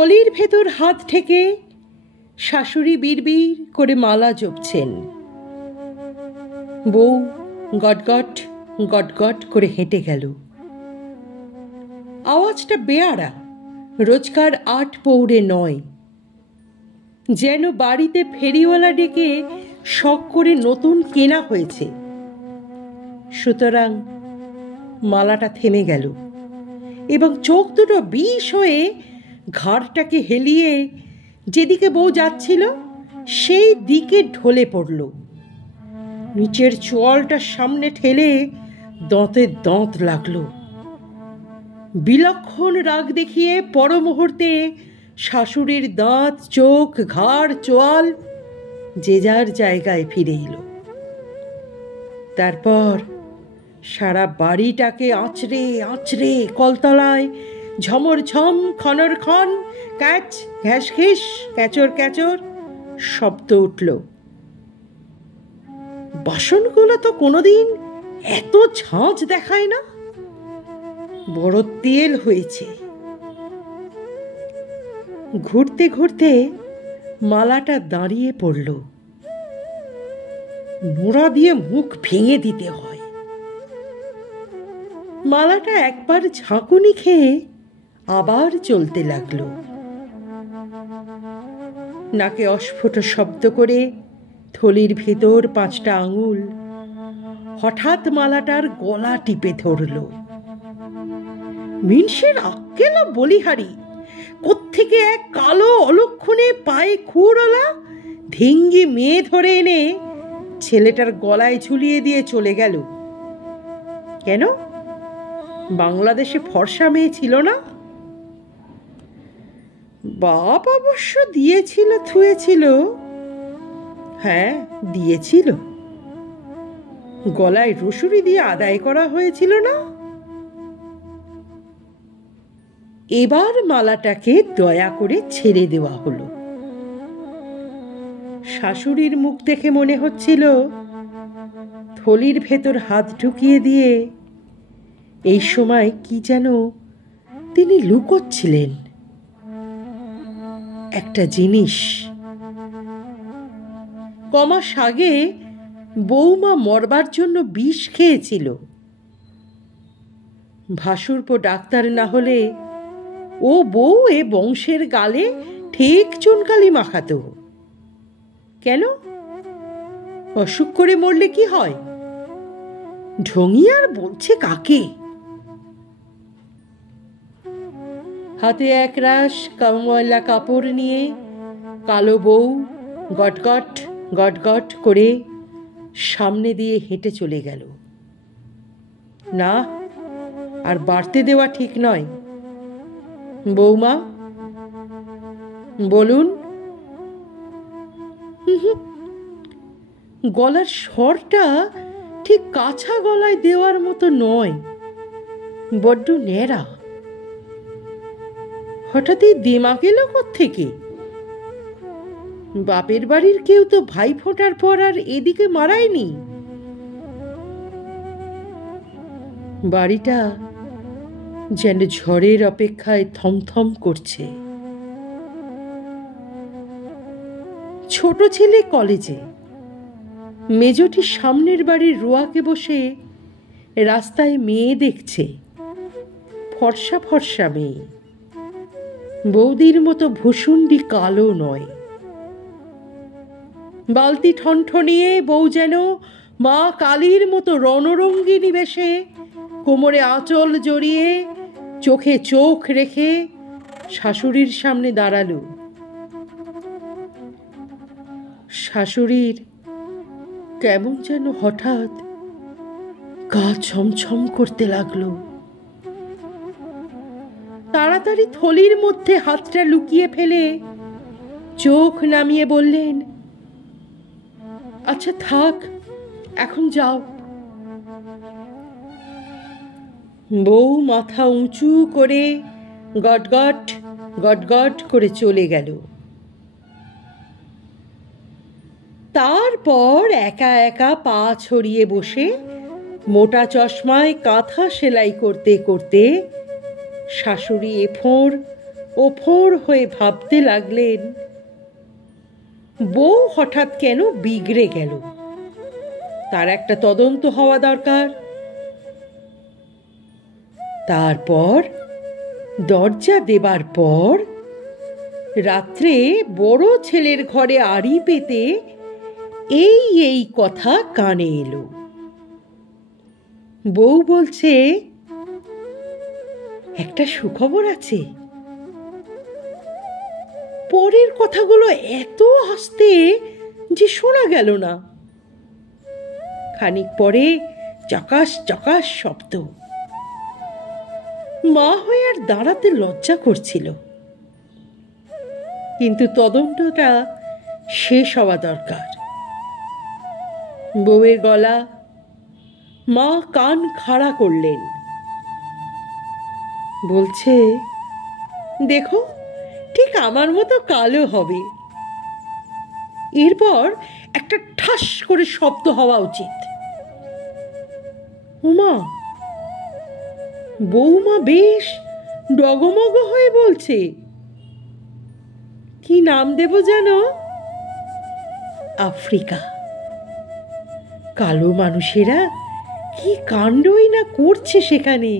থলির ভেতর হাত থেকে শাশুড়ি বিড়বিড় করে মালা জপছেন। বউ গটগট গটগট করে হেঁটে গেল। আওয়াজটা বেয়ারা, রোজকার ৮ পৌড়ে নয়, যেন বাড়িতে ফেরিওয়ালা ডেকে শখ করে নতুন কেনা হয়েছে। সুতরাং মালাটা থেমে গেল এবং চোখ দুটো বিষ হয়ে ঘাড়টাকে হেলিয়ে যেদিকে বউ যাচ্ছিল সেই দিকে ঢলে পড়ল। নিচের চোয়ালটা সামনে ঠেলে দাঁতে দাঁত লাগলো। বিলক্ষণ রাগ দেখিয়ে পর মুহূর্তে শাশুড়ির দাঁত, চোখ, ঘাড়, চোয়াল যে যার জায়গায় ফিরে এলো। তারপর সারা বাড়িটাকে আঁচড়ে আঁচড়ে কলতলায় ঝমরঝম, খনর খন, ক্যাচ ঘ্যাস ঘিস, ক্যাচর ক্যাচর শব্দ উঠল। বাসনগুলো তো কোনোদিন এত ঝাঁঝ দেখায় না, বড় তেল হয়েছে। ঘুরতে ঘুরতে মালাটা দাঁড়িয়ে পড়ল। নোড়া দিয়ে মুখ ভেঙে দিতে হয়। মালাটা একবার ঝাঁকুনি খেয়ে আবার চলতে লাগলো। নাকে অস্ফুট শব্দ করে থলির ভেতর 5টা আঙুল হঠাৎ মালাটার গলা টিপে ধরল। মিনসের আক্কেলা বলিহারি কোত্থেকে এক কালো অলক্ষণে পায়ে খুঁড়লা ধিঙ্গি মেয়ে ধরে এনে ছেলেটার গলায় ঝুলিয়ে দিয়ে চলে গেল। কেন? বাংলাদেশে ফর্সা মেয়ে ছিল না? বাপ অবশ্য দিয়েছিল, থুয়েছিল। হ্যাঁ, দিয়েছিল। গলায় রসুরি দিয়ে আদায় করা হয়েছিল না? এবার মালাটাকে দয়া করে ছেড়ে দেওয়া হলো। শাশুড়ির মুখ দেখে মনে হচ্ছিল থলির ভেতর হাত ঢুকিয়ে দিয়ে এই সময় কি যেন তিনি লুকোচ্ছিলেন, একটা জিনিস। কমাস আগে বৌমা মরবার জন্য বিষ খেয়েছিল। ভাসুরপো ডাক্তার না হলে ও বউ এ বংশের গালে ঠিক চুনকালি মাখাতো। কেন? অসুখ করে মরলে কি হয়? ঢঙি আর বলছে কাকে? হাতে একরাশ ময়লা কাপড় নিয়ে কালো বউ গটগট গটগট করে সামনে দিয়ে হেঁটে চলে গেল। না, আর বাড়তে দেওয়া ঠিক নয়। বৌমা, বলুন। গলার স্বরটা ঠিক কাঁচা গলায় দেওয়ার মতো নয়, বড্ড ন্যাড়া। হঠাৎই দিমাগ এলো কোত্থেকে? বাপের বাড়ির কেউ তো ভাই ফোঁটার পর আর এদিকে মারায়নি। বাড়িটা যেন ঝড়ের অপেক্ষায় থমথম করছে। ছোট ছেলে কলেজে, মেজটি সামনের বাড়ির রোয়াকে বসে রাস্তায় মেয়ে দেখছে। ফর্সা ফর্সা মেয়ে, বৌদির মতো ভুসুন্ডি কালো নয়। বালতি ঠনঠনিয়ে বউ যেন মা কালীর মতো রণরঙ্গিনী বেশে কোমরে আঁচল জড়িয়ে চোখে চোখ রেখে শাশুড়ির সামনে দাঁড়ালো। শাশুড়ির কেমন যেন হঠাৎ গা ছমছম করতে লাগলো। তাড়াতাড়ি থলির মধ্যে হাতটা লুকিয়ে ফেলে চোখ নামিয়ে বললেন, আচ্ছা থাক, এখন যাও। বউ মাথা উঁচু করে গটগট গটগট করে চলে গেল। তারপর একা একা পা ছড়িয়ে বসে মোটা চশমায় কাঁথা সেলাই করতে করতে শাশুড়ি এ ফোঁড় ওফর হয়ে ভাবতে লাগলেন, বউ হঠাৎ কেন বিগড়ে গেল, তার একটা তদন্ত হওয়া দরকার। তারপর দরজা দেবার পর রাত্রে বড় ছেলের ঘরে আড়ি পেতে এই কথা কানে এলো। বউ বলছে, একটা সুখবর আছে। পরের কথাগুলো এত আস্তে যে শোনা গেল না। খানিক পরে চকাশ চকাশ শব্দ। মা হয়ে আর দাঁড়াতে লজ্জা করছিল, কিন্তু তদন্তটা শেষ হওয়া দরকার। বউয়ের গলা। মা কান খাড়া করলেন, বলছে, দেখো ঠিক আমার মতো কালো হবে। এরপর একটা ঠাস করে শব্দ হওয়া উচিত। উমা, বৌমা বেশ ডগমগ হয়ে বলছে, কি নাম দেব যেন? আফ্রিকা। কালো মানুষেরা কি কাণ্ডই না করছে সেখানে।